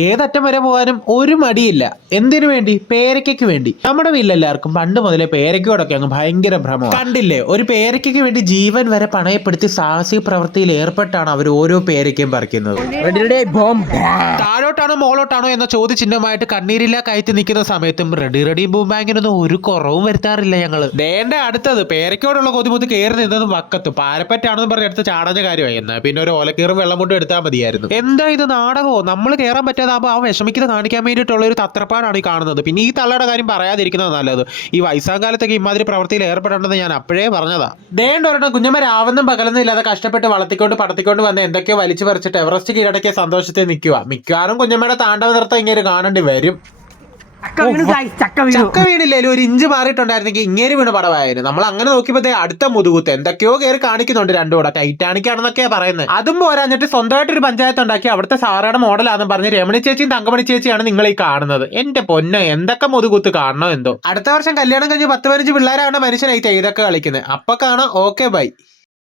ഏതറ്റം വരെ പോകാനും ഒരു മടിയില്ല. എന്തിനു വേണ്ടി? പേരയ്ക്കയ്ക്ക് വേണ്ടി. നമ്മുടെ വീട്ടിലെല്ലാവർക്കും പണ്ട് മുതലേ പേരയ്ക്കോടൊക്കെ അങ്ങ് ഭയങ്കര ഭ്രമമാണ്. കണ്ടില്ലേ, ഒരു പേരയ്ക്കയ്ക്ക് വേണ്ടി ജീവൻ വരെ പണയപ്പെടുത്തി സാഹസിക പ്രവൃത്തിയിൽ ഏർപ്പെട്ടാണ് അവർ ഓരോ പേരയ്ക്കയും പറിക്കുന്നത്. താഴോട്ടാണോ മോളോട്ടാണോ എന്ന ചോദ്യചിഹ്നമായിട്ട് കണ്ണീരില്ല കയറ്റി നിൽക്കുന്ന സമയത്തും റെഡി ബൂം ബാങ്കിനൊന്നും ഒരു കുറവും വരുത്താറില്ല ഞങ്ങള്. ദേണ്ട അടുത്തത് പേരയ്ക്കോടുള്ള കൊതിമുത്ത് കയറി നിന്നതും വക്കത്ത് പാരപ്പറ്റാണെന്ന് പറഞ്ഞ് എടുത്ത് ചാടഞ്ഞ കാര്യമായി. എന്നാൽ പിന്നെ ഒരു ഓലക്കീറും വെള്ളം കൊണ്ടും എടുത്താൽ മതിയായിരുന്നു. എന്താ ഇത് നാടകമോ? നമ്മൾ കയറാൻ പറ്റാതാകുമ്പോൾ ആ വിഷമിക്കുന്നത് കാണിക്കാൻ വേണ്ടിയിട്ടുള്ള ഒരു തത്രപ്പാടാണ് ഈ കാണുന്നത്. പിന്നെ ഈ തള്ളയുടെ കാര്യം പറയാതിരിക്കുന്നത് നല്ലത്. ഈ വയസ്സാകാലത്തൊക്കെ ഇമാതിരി പ്രവൃത്തിയിൽ ഏർപ്പെടേണ്ടത് ഞാൻ അപ്പോഴേ പറഞ്ഞതാ. ദേണ്ട ഒരെണ്ണം കുഞ്ഞമ്മ രാവെന്നും പകലൊന്നും ഇല്ലാതെ കഷ്ടപ്പെട്ട് വളർത്തിക്കൊണ്ട് പടത്തിക്കൊണ്ട് വന്ന് എന്തൊക്കെയോ വലിച്ചു പറിച്ചിട്ട് എവറസ്റ്റ് കീഴടക്കിയ സന്തോഷത്തിൽ നിൽക്കുക. മിക്കവാറും കുഞ്ഞമ്മയുടെ താണ്ഡവ നൃത്തം ഇങ്ങനെ കാണേണ്ടി വരും. ചക്ക വീണില്ലേലും ഒരു ഇഞ്ച് മാറിയിട്ടുണ്ടായിരുന്നെങ്കിൽ ഇങ്ങനെ വീണ് പടമായിരുന്നു. നമ്മൾ അങ്ങനെ നോക്കിയപ്പോ അടുത്ത മുതുകുത്ത് എന്തൊക്കെയോ കയറി കാണിക്കുന്നുണ്ട്. രണ്ടും കൂടെ ടൈറ്റാനിക് ആണെന്നൊക്കെയാ പറയുന്നത്. അതും പോരാഞ്ഞിട്ട് സ്വന്തമായിട്ട് ഒരു പഞ്ചായത്ത് ഉണ്ടാക്കി അവിടുത്തെ സാറയുടെ മോഡലാണെന്ന് പറഞ്ഞ് രമണി ചേച്ചിയും തങ്കമണി ചേച്ചിയാണ് നിങ്ങൾ ഈ കാണുന്നത്. എന്റെ പൊന്നെ, എന്തൊക്കെ മുതുകുത്ത് കാണണോ എന്തോ. അടുത്ത വർഷം കല്യാണം കഴിഞ്ഞ് 10-15 പിള്ളേരാണ് മനുഷ്യനായിട്ട് ഇതൊക്കെ കളിക്കുന്നത്. അപ്പൊ കാണാം. Okay bye.